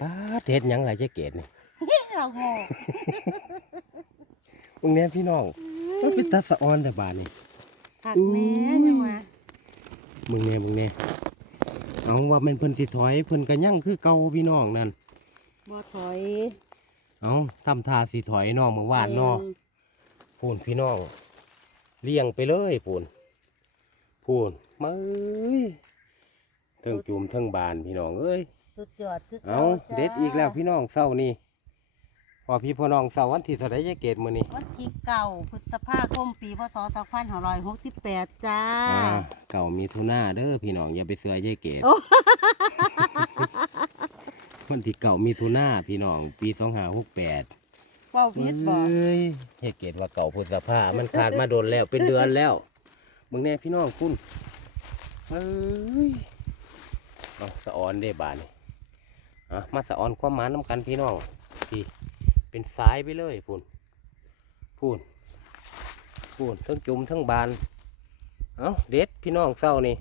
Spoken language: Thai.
ป้าดเฮ็ดหยังไรเจ๊เกดนี่เราโง่ตรงเนี้ยพี่น้องมันเป็นตาสะออนแต่บาดนี่ ผักแม่ยังมามึงเนี่ยมึงเนี่ยเอาว่ามันเพิ่นสิถอยเพิ่นก็ยั่งคือเก่าพี่น้องนั่น บ่ถอยเอาทำท่าสิถอยน้องเมื่อวานเนาะพูนพี่น้องเลี้ยงไปเลยพูนพูนมาเอ้ยเทิงจุ่มเทิงบานพี่น้องเอ้ย สุดยอดคือเอาจ้าเด็ดอีกแล้วพี่น้องเศร้านี่พอพี่พ่อน้องเศร้าวันที่เท่าไรจะเกตมื้อนี้วันที่เก่าพฤษภาคมปีพศ2568จ้าอ่าเก่ามีทุน่าเด้อพี่น้องอย่าไปเสือยายเกตโอ้วันที่เก่ามีทุน่าพี่น้องปีสองห้าหกแปดเว้าผิดบ่เอ้ยยายเกตว่าเก่าพุทธภามันขาดมาโดนแล้วเป็นเดือนแล้วมึงแน่พี่น้องคุณเอ้ยเอาสะออนได้บาดนี่ อะมาสะออนความหมาน้ำกันพี่น้องพี่เป็นสายไปเลยพูนพูนพูนทั้งจุ่มทั้งบาน เอาเด็ดพี่น้องเศร้านี่